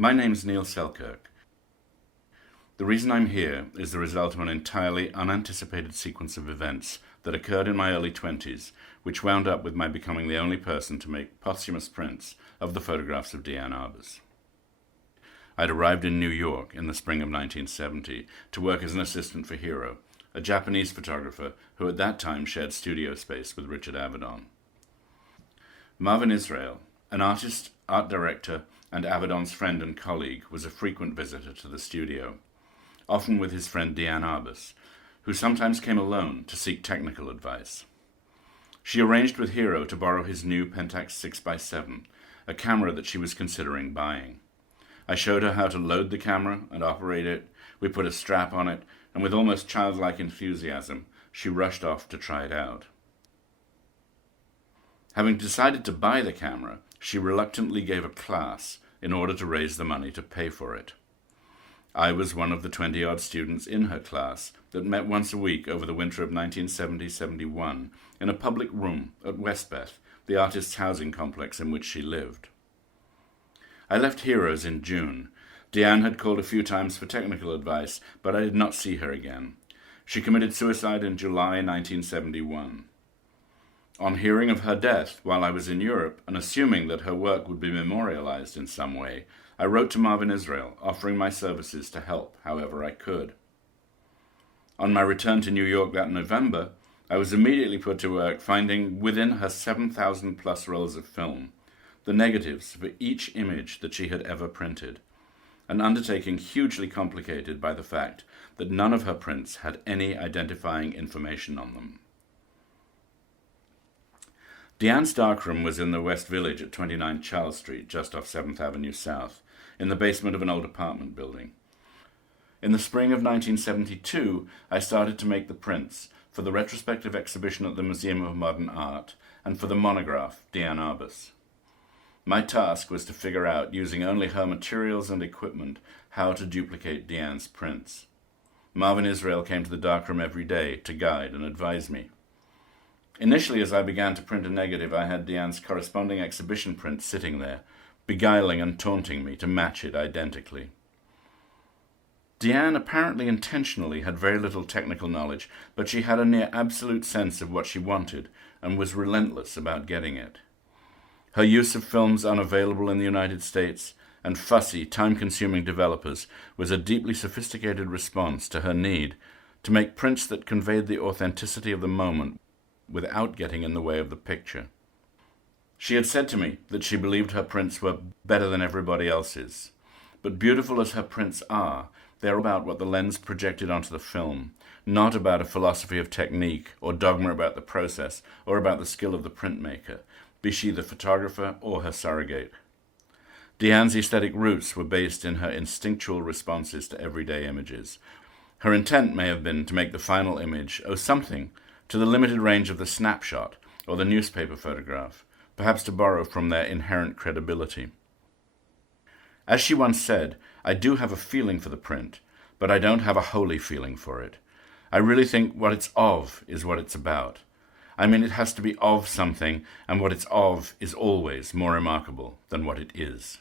My name's Neil Selkirk. The reason I'm here is the result of an entirely unanticipated sequence of events that occurred in my early 20s, which wound up with my becoming the only person to make posthumous prints of the photographs of Diane Arbus. I'd arrived in New York in the spring of 1970 to work as an assistant for Hiro, a Japanese photographer who at that time shared studio space with Richard Avedon. Marvin Israel, an artist, art director, and Avedon's friend and colleague, was a frequent visitor to the studio, often with his friend Diane Arbus, who sometimes came alone to seek technical advice. She arranged with Hiro to borrow his new Pentax 6x7, a camera that she was considering buying. I showed her how to load the camera and operate it. We put a strap on it, and with almost childlike enthusiasm, she rushed off to try it out. Having decided to buy the camera, she reluctantly gave a class in order to raise the money to pay for it. I was one of the 20-odd students in her class that met once a week over the winter of 1970-71 in a public room at Westbeth, the artist's housing complex in which she lived. I left Heroes in June. Diane had called a few times for technical advice, but I did not see her again. She committed suicide in July 1971. On hearing of her death while I was in Europe, and assuming that her work would be memorialized in some way, I wrote to Marvin Israel, offering my services to help however I could. On my return to New York that November, I was immediately put to work finding within her 7,000-plus rolls of film the negatives for each image that she had ever printed, an undertaking hugely complicated by the fact that none of her prints had any identifying information on them. Diane's darkroom was in the West Village at 29 Charles Street, just off 7th Avenue South, in the basement of an old apartment building. In the spring of 1972, I started to make the prints for the retrospective exhibition at the Museum of Modern Art and for the monograph, Diane Arbus. My task was to figure out, using only her materials and equipment, how to duplicate Diane's prints. Marvin Israel came to the darkroom every day to guide and advise me. Initially, as I began to print a negative, I had Diane's corresponding exhibition print sitting there, beguiling and taunting me to match it identically. Diane apparently intentionally had very little technical knowledge, but she had a near absolute sense of what she wanted and was relentless about getting it. Her use of films unavailable in the United States and fussy, time-consuming developers was a deeply sophisticated response to her need to make prints that conveyed the authenticity of the moment without getting in the way of the picture. She had said to me that she believed her prints were better than everybody else's. But beautiful as her prints are, they're about what the lens projected onto the film, not about a philosophy of technique or dogma about the process or about the skill of the printmaker, be she the photographer or her surrogate. Diane's aesthetic roots were based in her instinctual responses to everyday images. Her intent may have been to make the final image owe something to the limited range of the snapshot or the newspaper photograph, perhaps to borrow from their inherent credibility. As she once said, I do have a feeling for the print, but I don't have a holy feeling for it. I really think what it's of is what it's about. I mean, it has to be of something, and what it's of is always more remarkable than what it is.